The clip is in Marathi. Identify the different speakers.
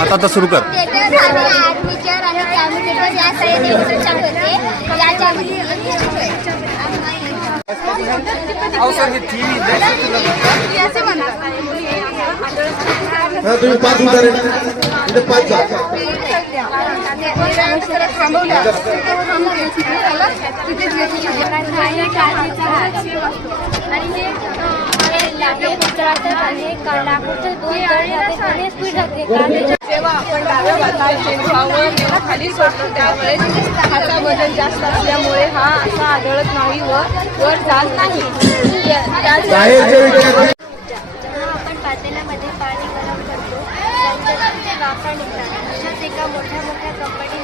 Speaker 1: आता तो सुरू कर.
Speaker 2: आर्मीच्या आणि कॅबिनेटवर या सगळ्या निवडणूक होते याच्या याच्यामध्ये
Speaker 3: हा तुम्ही पाच उतारे इथे पाच जा
Speaker 4: आपण डाव्या हाताला शेंडपावर खाली सोडतो त्यामुळे हाता वजन जास्त असल्यामुळे हा असा आढळत नाही व वर जात नाही. पाणी गरम
Speaker 3: करतो त्याच्यातून जे अशाच एका मोठ्या मोठ्या कंपनी